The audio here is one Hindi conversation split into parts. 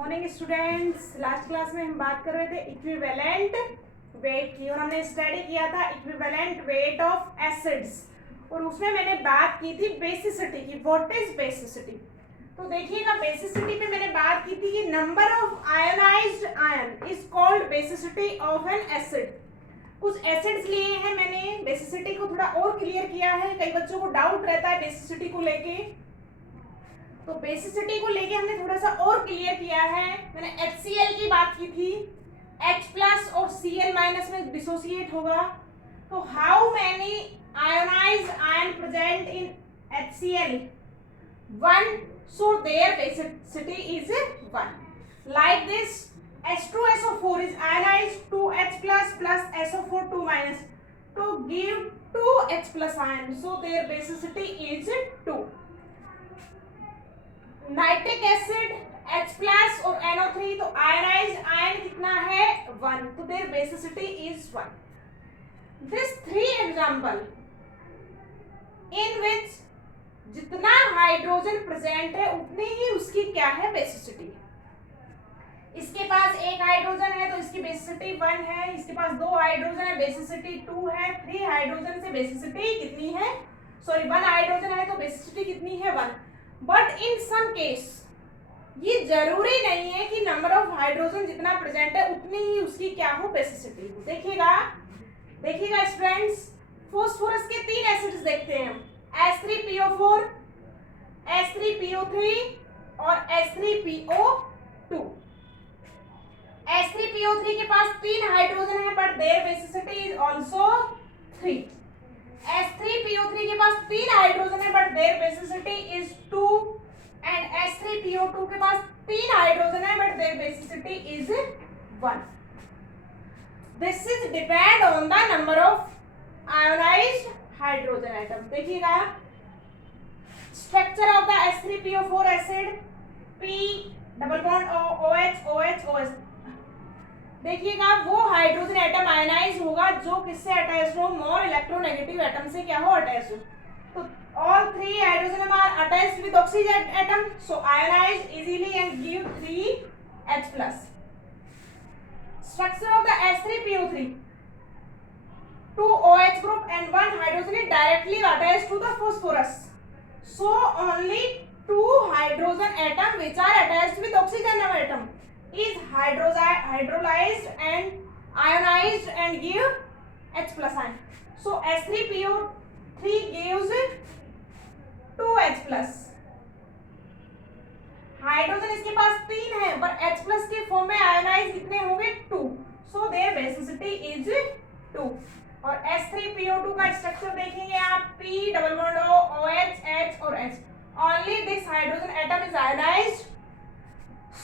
Morning students. लास्ट क्लास में हम बात कर रहे थे इक्विवेलेंट वेट की और हमने स्टडी किया था इक्विवेलेंट वेट ऑफ एसिड्स और उसमें मैंने बात की थी बेसिसिटी की। What is basicity? तो देखिएगा, बेसिसिटी पे मैंने बात की थी कि number of ionised ion is called basicity of an acid. कुछ एसिड्स लिए हैं मैंने, बेसिसिटी को थोड़ा और क्लियर किया है। कई बच्चों को डाउट रहता है बेसिसिटी को लेके, तो बेसिसिटी को लेके हमने थोड़ा सा और क्लियर किया है। मैंने HCl की बात की थी, H प्लस और Cl माइनस में डिसोसिएट होगा। तो how many ionised ion present in HCl? 1, so their basicity is 1. Like this, H2SO4 is ionized 2H plus plus SO4 2 minus to give 2H plus ion, so their basicity is 2. Nitric acid H plus और NO3, तो आयनाइज्ड आयन कितना है? 1, तो their basicity is 1. This 3 example in which जितना हाइड्रोजन प्रेजेंट है उतनी ही उसकी क्या है? बेसिसिटी। इसके पास एक हाइड्रोजन है तो इसकी बेसिसिटी 1 है, इसके पास 2 हाइड्रोजन है, बेसिसिटी 2 है, 3 हाइड्रोजन से बेसिसिटी कितनी है? सॉरी, 1 हाइड्रोजन है तो बेसिसिटी कितनी है? 1. बट इन सम केस ये जरूरी नहीं है कि नंबर ऑफ हाइड्रोजन जितना प्रेजेंट है उतनी ही उसकी क्या हो? बेसिसिटी हो। देखिएगा स्टूडेंट्स, फास्फोरस के 3 एसिड्स देखते हैं हम, H3PO4, H3PO3 और H3PO2। H3PO3 के पास 3 हाइड्रोजन है but their basicity is also 3. H3PO3 के पास 3 हाइड्रोजन है but their basicity is 2 and H3PO2 के पास 3 हाइड्रोजन है but their basicity is 1. This is depend on the number of ionised hydrogen atom. देखिएगा structure of the H3PO4 acid, P double bond OH OH OH. देखिएगा वो हाइड्रोजन एटम आयनाइज होगा जो किससे अटैच्ड हो? मोर इलेक्ट्रोनेगेटिव एटम से क्या हो? अटैच्ड हो. तो all 3 hydrogen are attached with oxygen atom, so ionized easily and give 3H plus. Structure of the H3PO3, 2 OH group and 1 hydrogen is directly attached to the phosphorus, so only 2 hydrogen atom which are attached with oxygen atom is hydrolyzed and ionized and give H plus ion. So H3PO3 gives 2H plus. Hydrogen इसके पास 3 है पर H प्लस के फॉर्म में आयोनाइज कितने होंगे? 2. So their basicity is 2. और H3PO2 का स्ट्रक्चर देखेंगे आप, P double bond O OH H और H. Only this hydrogen atom is ionized.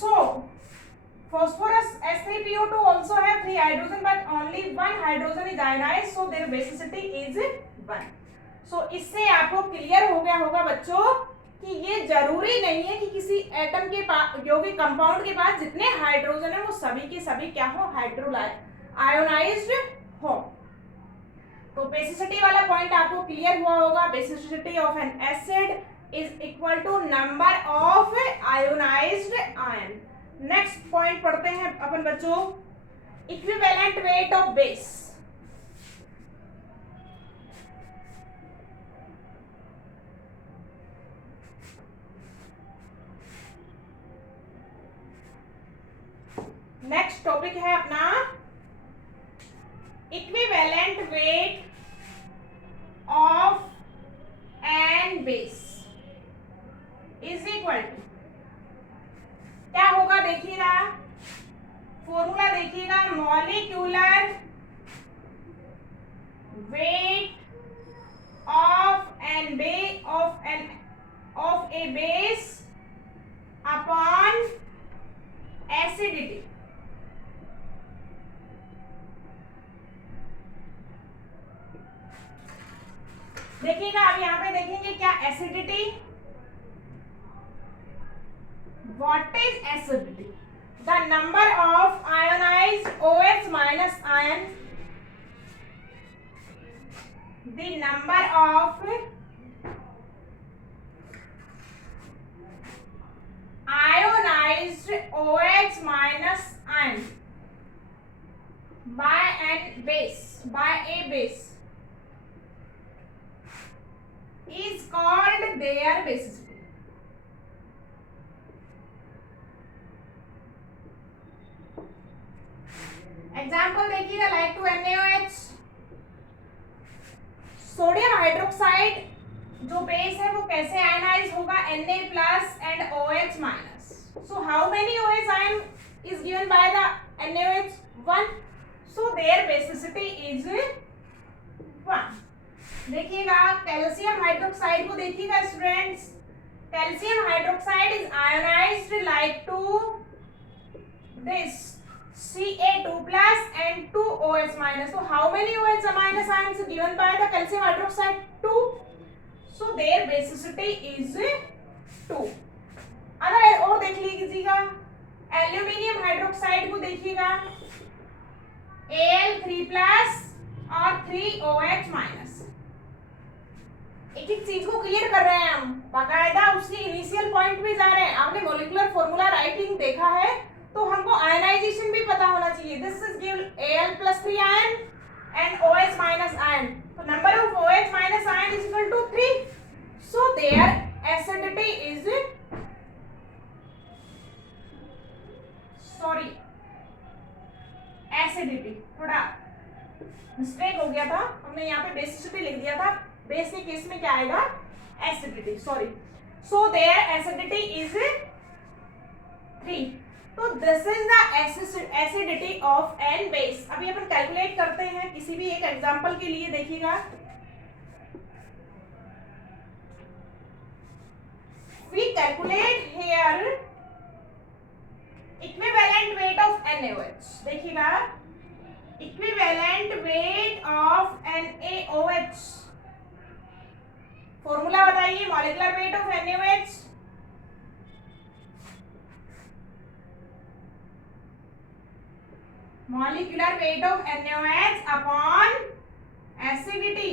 So phosphorus H3PO2 also have 3 hydrogen but only 1 hydrogen is ionized, so their basicity is 1. So इससे आपको क्लियर हो गया होगा बच्चों कि ये जरूरी नहीं है कि किसी एटम के पास, यौगिक कंपाउंड के पास जितने हाइड्रोजन है वो सभी के सभी क्या हो? आयोनाइज्ड हो. तो बेसिसिटी वाला पॉइंट आपको क्लियर हुआ होगा. Basicity of an acid is equal to number of ionised ion. Next point पढ़ते हैं अपन बच्चों, equivalent weight of base. Next topic है अपना equivalent weight of an base is equal to क्या होगा? देखिएगा फॉर्मूला, देखिएगा molecular weight of a base upon acidity. देखिएगा अब यहाँ पे देखेंगे क्या acidity. What is acidity? The number of ionised OH minus ion, the number of ionised OH by an base, by a base is called their basicity. Example देखिएगा, like to NaOH, sodium hydroxide जो बेस है वो कैसे आयनाइज होगा, Na plus and OH minus. So how many OH ion is given by the NaOH? 1. So their basicity is 1. देखिएगा कैल्शियम हाइड्रोक्साइड को देखिएगा students, calcium hydroxide is ionised like to this Ca2 plus and 2 OH minus. So how many OH minus ions given by the calcium hydroxide? 2. So their basicity is 2. अगर और देख लीजिएगा, एल्यूमिनियम हाइड्रोक्साइड को देखिएगा, Al3 plus और 3 OH minus. एक एक चीज को क्लियर कर रहे हैं हम, बाकायदा उसकी इनिशियल पॉइंट पे जा रहे हैं. आपने मॉलिक्यूलर फॉर्मूला राइटिंग देखा है तो हमको आयनाइजेशन भी पता होना चाहिए. This is given Al+3 ion and OH minus ion. तो number of OH minus ion is equal to 3. So their acidity is acidity, थोड़ा मिस्टेक हो गया था, हमने यहाँ पे बेसिसिटी लिख दिया था, बेस के केस में क्या आएगा, acidity, sorry. So their acidity is 3. तो this is the acidity of an base. अभी अपन कैलकुलेट करते हैं किसी भी एक एग्जांपल के लिए. देखिएगा, we calculate here equivalent weight of NaOH. देखिएगा, equivalent weight of NaOH, formula बताइए, molecular weight of NaOH. Molecular weight of NaOH upon acidity.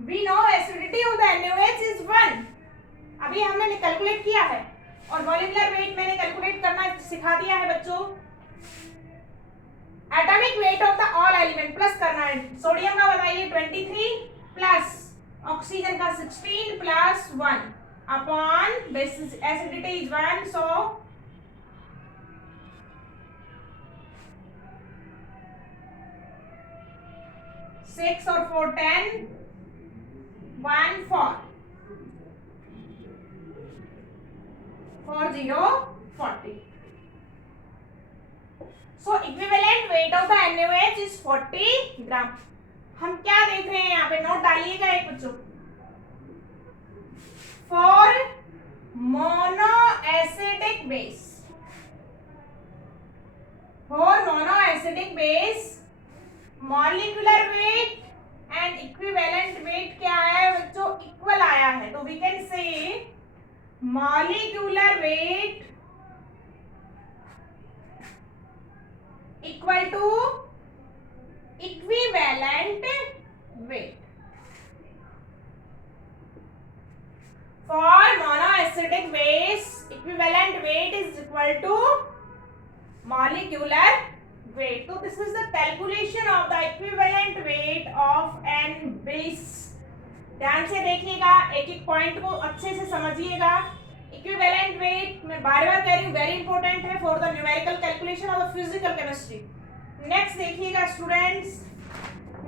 We know acidity of the NaOH is 1. अभी हमने कैलकुलेट किया है, और मॉलिक्यूलर वेट मैंने कैलकुलेट करना सिखा दिया है बच्चों. Atomic weight of the all element plus करना है. सोडियम का बताइए 23 प्लस ऑक्सीजन का 16 plus 1 upon basis acidity is 1. So 6 और 4 10, 1 4 4 0 40. So equivalent weight of the NaOH is 40 gram. हम क्या देख रहे हैं यहाँ पे, नोट डालिएगा एक बच्चों. For monoacidic base, for monoacidic base molecular weight and equivalent weight क्या है बच्चों, इक्वल आया है. तो we can say molecular weight equal to equivalent weight. For monoacidic base equivalent weight is equal to molecular weight. तो this is the calculation of the equivalent weight of an base. ध्यान से देखिएगा, एक एक पॉइंट को अच्छे से समझिएगा. इक्विवेलेंट वेट मैं बार बार कह रही हूँ, वेरी इंपॉर्टेंट है for the numerical calculation of the physical chemistry. Next देखिएगा स्टूडेंट्स,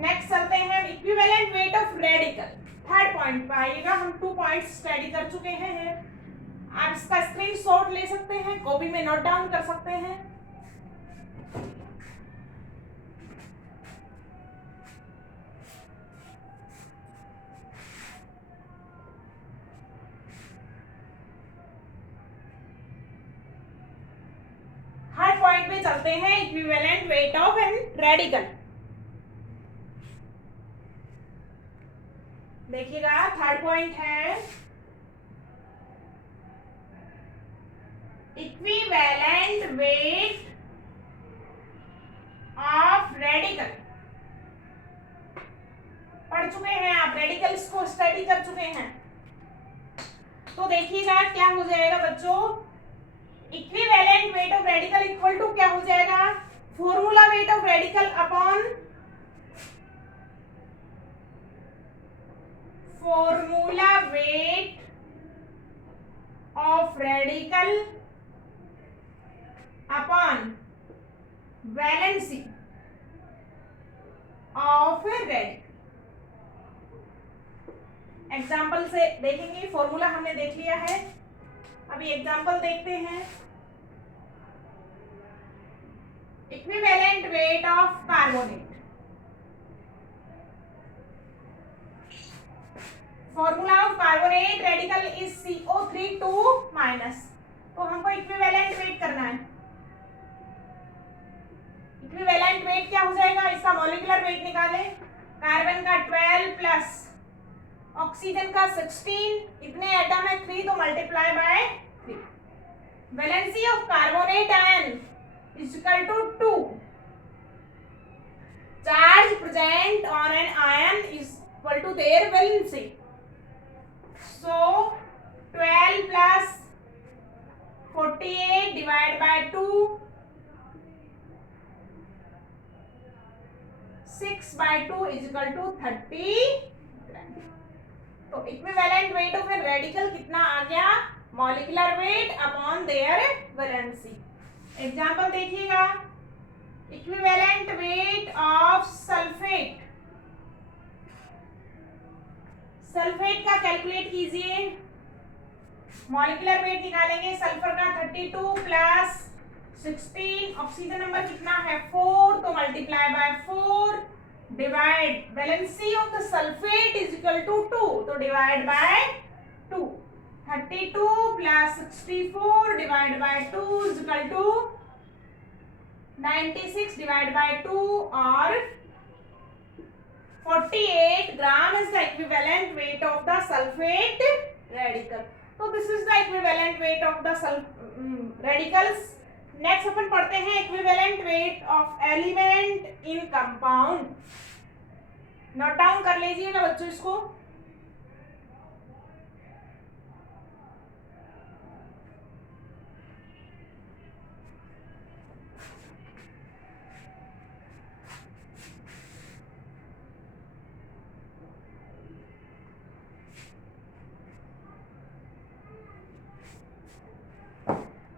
नेक्स्ट चलते हैं equivalent weight of radical. Third point पे आइएगा. हम 2 पॉइंट्स स्टडी कर चुके हैं. आप इसका स्क्रीनशॉट ले सकते हैं, कॉपी में नोट डाउन कर सकते हैं. पे चलते हैं, equivalent weight of an radical. देखिएगा, थर्ड पॉइंट है इक्विवेलेंट वेट ऑफ रेडिकल. पढ़ चुके हैं आप, रेडिकल्स को स्टडी कर चुके हैं. तो देखिएगा क्या हो जाएगा बच्चों, equivalent weight of radical equal to क्या हो जाएगा, formula weight of radical upon formula weight of radical upon valency of radical। Example से देखेंगे, फॉर्मूला हमने देख लिया है, अभी एग्जाम्पल देखते हैं। Equivalent weight of carbonate, formula of carbonate radical is CO3 2 minus. तो हमको इक्विवेलेंट वेट करना है। इक्विवेलेंट वेट क्या हो जाएगा, इसका मॉलिक्यूलर वेट निकाले। कार्बन का 12 प्लस ऑक्सीजन का 16, इतने एटम है 3, तो multiply by 3। Valency of carbonate ion is equal to 2। Charge present on an ion is equal to their valency. So 12 plus 48 divide by 2, 6 by 2 is equal to 30। तो equivalent weight of an radical कितना आ गया, molecular weight upon their valency. Example देखिएगा, equivalent weight of sulphate. Sulphate का कैलकुलेट कीजिए, मॉलिक्यूलर वेट निकालेंगे। सल्फर का 32 प्लस 16, ऑक्सीजन नंबर कितना है 4, तो multiply by 4 divide valency of the sulphate is equal to 2, तो divide by 2। 32 plus 64 divide by 2 is equal to 96 divide by 2 और 48 gram is the equivalent weight of the sulphate radical. तो this is the equivalent weight of the radicals. Next अपन पढ़ते हैं equivalent weight of element in compound. Note down कर लीजिएगा बच्चों इसको।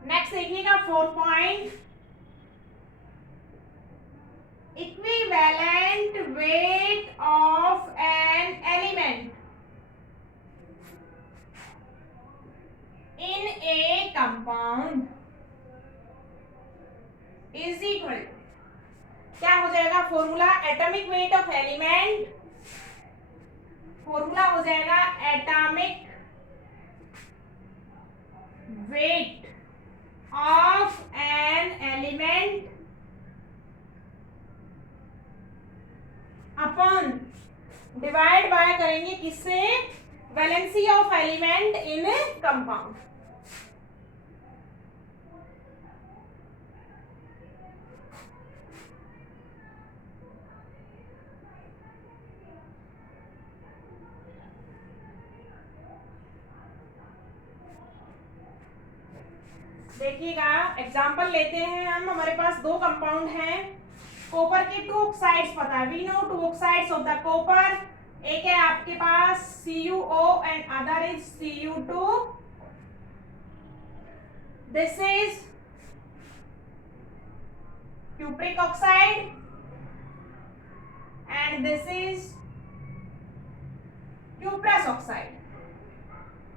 नेक्स्ट देखिएगा 4 point, equivalent weight of an element in A compound is equal, क्या हो जाएगा formula, atomic weight of element, formula हो जाएगा atomic weight of an element upon, divide by करेंगे किससे, valency of element in compound. देखिएगा एग्जांपल लेते हैं हम, हमारे पास दो कंपाउंड हैं, कॉपर के 2 ऑक्साइड्स पता है, we know 2 oxides of the copper. एक है आपके पास CuO and other is Cu2। This is cupric oxide and this is cuprous oxide।